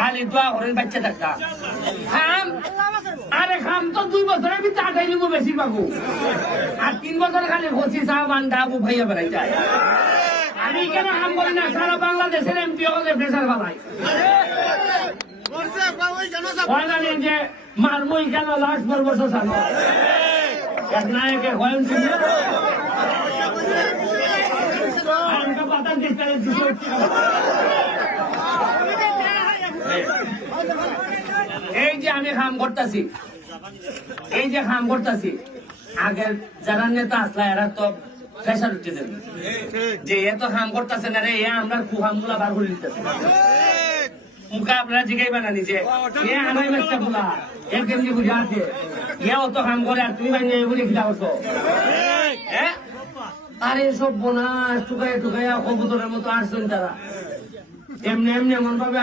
খালি দোয়া করেন বাচ্চা থাকা খাম আরে খাম তো 2 বছরের ভিতরে 8 নিব বেশি পাবো আর 3 বছর খালি খসি চা বান্দা আবু ভাইয়া বেড়াই যায় আমি কেন কাম করি না সারা বাংলাদেশের এমপি হলে প্রেসার বালাই যে মারমই কেন লাশ বছর সামনে এক নায়কের হয়ন ছিল এই যে আমি কাম করতেছি এই যে কাম করতেছি আগের যারা নেতা আসলা এরা তো প্রেশার উঠে দেবে যে এত কাম করতেছে না রে আমরা কুহামগুলা বার করে দিতেছে মুখে আপনারা জিগাইবে না নিজে এ আনাই বাচ্চা গুলা এর কেমনি বুঝে আছে এ অত কাম করে আর তুমি বাইরে এগুলি খিলা করছো হ্যাঁ আরে সব বোনাস টুকাইয়া টুকাইয়া কবুতরের মতো আসছেন তারা এমনি এমনি এমন ভাবে